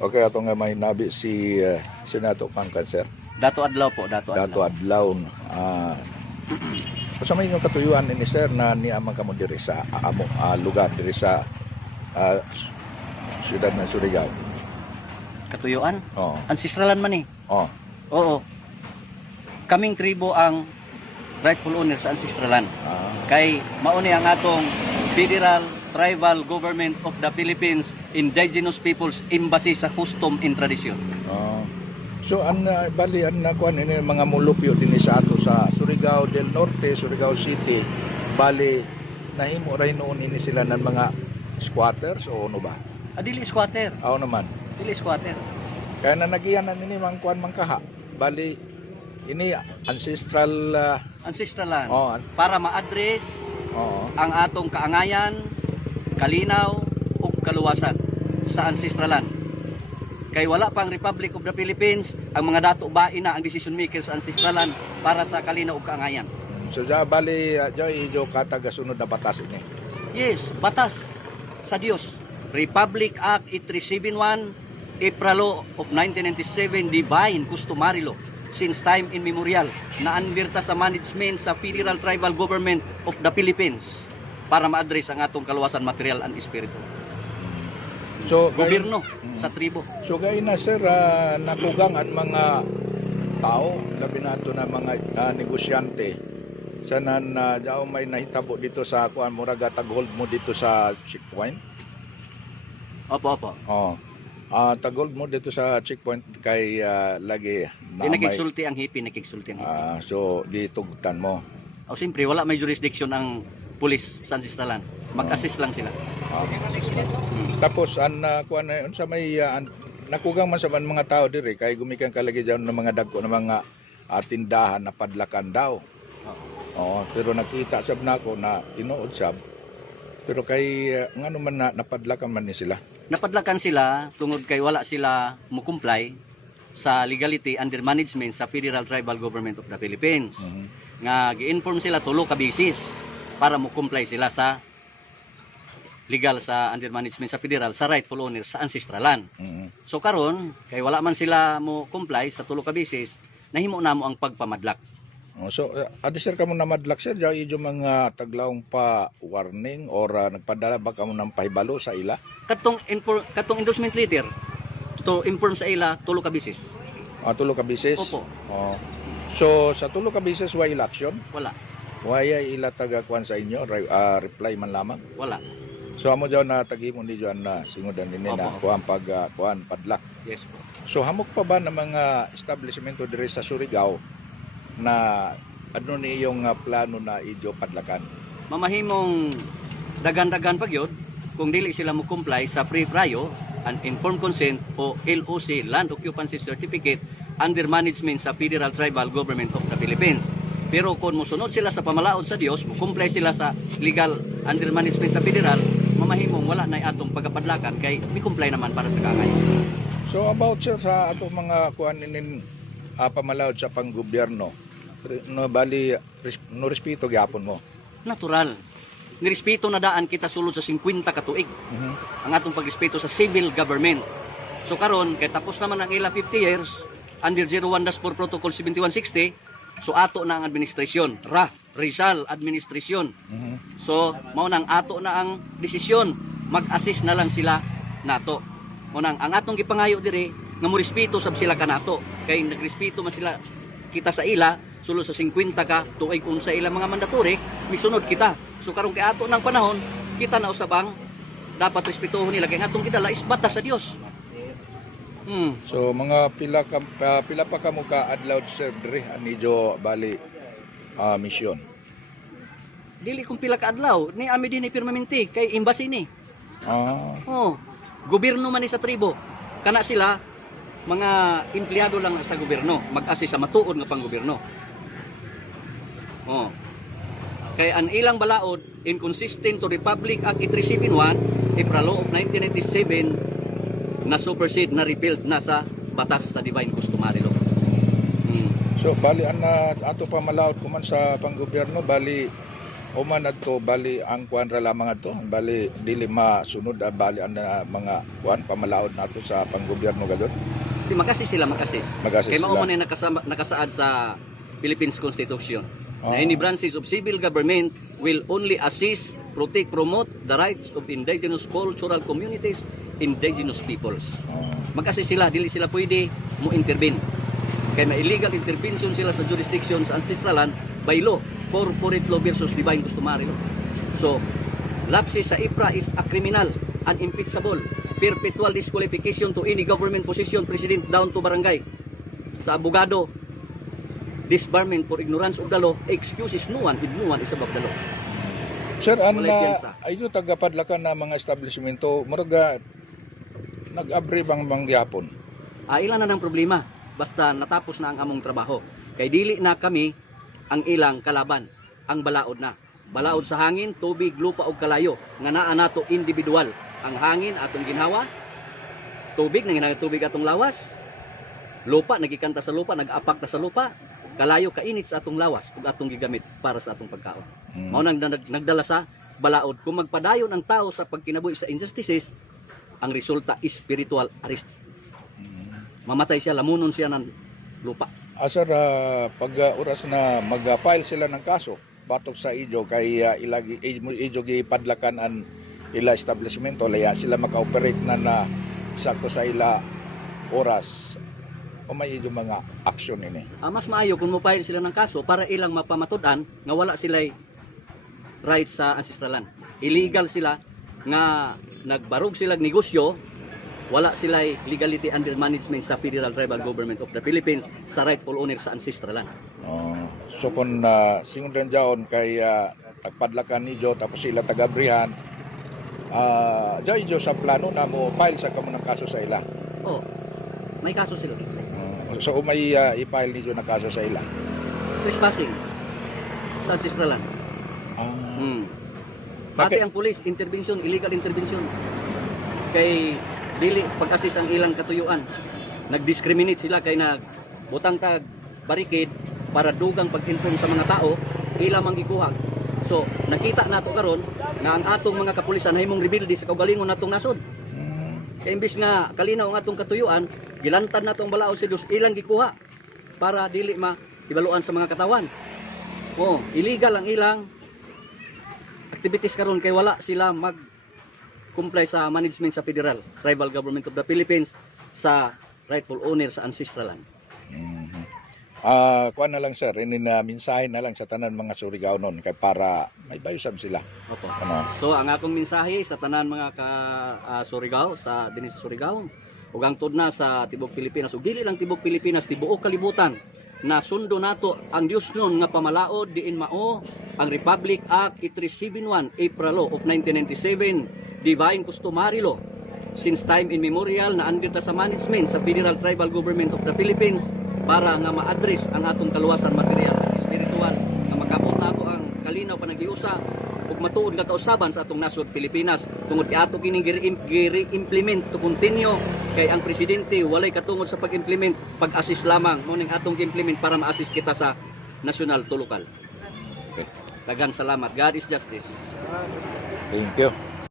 Okay, ato nga may nabi si uh, Senato Pangkan, sir. Dato adlaw po, dato adlaw. Dato Adlaw. Ah, sa may inyong katuyuan ni sir na niamang kamo diri sa amo ah, lugar diri sa ah, siyudad ng Surigao. Katuyuan. Oh, Ancestralan man eh. oh. Oo. Kaming tribo ang rightful owner sa ancestralan. Ah, Kay mauni ang atong Federal Tribal Government of the Philippines Indigenous Peoples Embassy sa Custom and Tradition. oh. So an uh, bali an nakuan ini mga mulupyo dinhi sa ato sa Surigao del Norte, Surigao City. Bali nahimo ray noon ini sila ng mga squatters o ano ba? Adili squatter. Aw naman. Dili squatter. Kaya na nagiyan na nini mang kuan mang kaha. Bali ini ancestral uh, Ancestralan. oh, an- Para ma-address oh, ang atong kaangayan, kalinaw, ug kaluwasan sa ancestralan. Kay wala pang Republic of the Philippines, ang mga dato ba ina ang decision maker sa ancestralan para sa kalinaw ug kaangayan. So ja bali uh, joy jo katagasunod na batas ini. Yes, batas sa Dios. Republic Act 8371, April Law of 1997, Divine Customary Law since time immemorial na anbirta sa management sa Federal Tribal Government of the Philippines para ma-address ang atong kaluwasan material and spiritual. So Gobyerno Mm. sa tribo. So gay na sir uh, nakugang ang mga tao labi na ato na mga uh, negosyante sana na uh, may nahitabo dito sa kuan muraga tag-hold mo dito sa checkpoint. Opo, opo. Oh. Ah, tag-hold mo dito sa checkpoint kay ah, lagi na may, nakiksulti ang hipi, nakiksulti ang hipi. ah, so gitugtan mo. o siyempre, wala may jurisdiction ang pulis sa ancestralan. Mag-assist lang sila. Ah. Hmm. Tapos an uh, kuan na unsa may ah, an- nakugang man sa man mga tao diri kay gumikan kalagi diyan ng mga dagko ng mga ah, tindahan na padlakan daw. Oo, pero nakita sab nako na tinuod sab. Pero kay ah, ngano man na napadlakan man ni sila. napadlakan sila tungod kay wala sila mo-comply sa legality under management sa Federal Tribal Government of the Philippines. Mhm. Nga gi-inform sila tulo ka basis para mo-comply sila sa legal sa under management sa federal sa rightful owner sa ancestralan. Mhm. So karon kay wala man sila mo comply sa tulo ka basis, nahimo namo ang pagpamadlak. Oh, so uh, adi sir kamo na madlak sir ja ijo mga taglawong pa warning or ah, nagpadala ba kamo ng pahibalo sa ila? Katong katong endorsement letter to inform sa ila tulo ka basis. Ah, tulo ka bisis. Opo, Oh. So sa tulo ka bisis wa election? wala, Waya ila taga kuan sa inyo, re- ah, reply man lamang. wala. So amo daw na tagimon ni Juan na singudan nini na kuan pag ah, kuan padlak. Yes po. So hamok pa ba ng mga establishmento diri sa Surigao na ano ni yung ah, plano na ijo padlakan? mamahimong dagan-dagan pagyod kung dili sila mo comply sa free prayo and informed consent o LOC Land Occupancy Certificate under management sa Federal Tribal Government of the Philippines. Pero kung musunod sila sa pamalaod sa Dios, mo comply sila sa legal under management sa federal, mamahimong wala na atong pagkapadlakan kay mi comply naman para sa kangay. So about sir sa ato mga kuan inin ah, pamalawod sa panggobyerno. No bali no respeto gyapon mo. Natural. Nirespeto na daan kita sulod sa 50 ka tuig. Mhm. ang atong pagrespeto sa civil government. So karon kay tapos naman ang ila 50 years under 01 Dashboard Protocol 7160, so ato na ang administrasyon, RA, Rizal administrasyon. Mhm. So mao nang ato na ang desisyon, mag-assist na lang sila nato. Mao nang ang atong gipangayo diri nga mo respeto sab sila kanato kay nagrespeto man sila kita sa ila sulod sa 50 ka tuig unsa ila mga mandatory misunod kita so karon kay ato ng panahon kita na usabang dapat respetuhon nila kay ang atong gidala is batas sa Dios hmm So mga pila ka ah, pila pa kamo ka adlaw sir diri anijo bali ah, mission. dili kung pila ka adlaw ni ami din ni permanente kay embassy ni Ah, Oh, gobyerno man ni sa tribo. Kana sila mga empleyado lang sa gobyerno, mag-assist sa matuod nga panggobyerno. Oh. Kay ang ilang balaod inconsistent to Republic Act 8371 April of 1997 na supersede na repealed na sa batas sa Divine Customary Law. Hmm. so bali ana ato pamalawod ko man sa panggobyerno bali Uman adto bali ang kuan ra lamang ato bali dili masunod ah, bali ang ah, mga kuan pamalaod nato sa panggobyerno gadon. Di makasis sila makasis. Mag-assist Kay mao man ay nakasama, nakasaad sa Philippines Constitution. Oo. Na any branches of civil government will only assist, protect, promote the rights of indigenous cultural communities, indigenous peoples. Oo. Mag-assist sila, dili sila pwede mo intervene. Kaya may illegal intervention sila sa jurisdiction sa ancestral land by law, corporate law versus divine customary law. So, lapses sa IPRA is a criminal, unimpeachable, perpetual disqualification to any government position, president down to barangay. Sa abogado, disbarment for ignorance of the law excuses no one if no one is above the law. Sir, an Walay uh, piyansa. ayo tagapadlakan na mga establishmento murag nag-abri bang mangyapon. Ah, ilan na ng problema basta natapos na ang among trabaho. Kay dili na kami ang ilang kalaban, ang balaod na. Balaod sa hangin, tubig, lupa ug kalayo nga naa nato individual. Ang hangin atong ginhawa, tubig nang tubig atong lawas, lupa nagikanta sa lupa, nag-apak sa lupa, kalayo kainit sa atong lawas ug atong gigamit para sa atong pagkaon. Mm. Mao nang nag- nagdala sa balaod. Kung magpadayon ang tao sa pagkinabuhi sa injustices, ang resulta is spiritual arrest Mm. mamatay siya, lamunon siya ng lupa. Asar ah, pag ah, oras na mag-file sila ng kaso batok sa ijo kay uh, ilagi ijo, ijo gipadlakan an ila establishmento laya sila maka-operate na na sakto sa ila oras o may ijo mga action ini. Ah, mas maayo kung mopile sila ng kaso para ilang mapamatudan nga wala sila rights sa ancestral land. Illegal sila nga nagbarog sila negosyo wala sila legality under management sa Federal Tribal Government of the Philippines sa rightful owner sa ancestral land. Oh, so kung uh, singundan jaon kay uh, tagpadlakan nijo tapos sila tagabrihan uh, ijo sa plano na mo file sa kamo ng kaso sa ila. Oh, may kaso sila. So umay uh, i-file nijo na kaso sa ila. Trespassing sa ancestral land. Ah. Hmm. Pati Bakit? ang pulis, intervention, illegal intervention. Kay dili pag-assist ang ilang katuyuan. Nag-discriminate sila kay nag butang tag barikid para dugang pag-inform sa mga tao, ila mang gikuha. So, nakita nato karon nga ang atong mga kapulisan himong rebelde sa kaugalingon natong nasod. Mm. Kay imbis nga kalinaw ang atong katuyuan, gilantad natong balao si Dos ilang gikuha para dili ma ibaluan sa mga katawan. Oh, illegal ang ilang activities karon kay wala sila mag comply sa management sa Federal Tribal Government of the Philippines sa rightful owner sa ancestral land. Mhm. Ah, kuan na lang sir, ini na mensahe na lang sa tanan mga Surigao nun kay para may bayusab sila. Opo. Ano? So ang akong mensahe sa tanan mga ka ah, Surigao sa dinhi sa Surigao ug ang na sa tibok Pilipinas ug dili lang tibok Pilipinas tibuok kalibutan na sundo nato ang Dios nun nga pamalaod diin mao ang Republic Act 8371 April Law of 1997 Divine Customary Law since time immemorial na under sa management sa Federal Tribal Government of the Philippines para nga ma-address ang atong kaluwasan material ug spiritual nga makabot nato ang kalinaw panaghiusa ug matuod nga kausaban sa atong nasod Pilipinas tungod kay ato kining giri-implement to continue kay ang presidente walay katungod sa pag-implement pag-assist lamang mo ning atong implement para ma-assist kita sa national to lokal. Okay. Daghang salamat. God is justice. Thank you.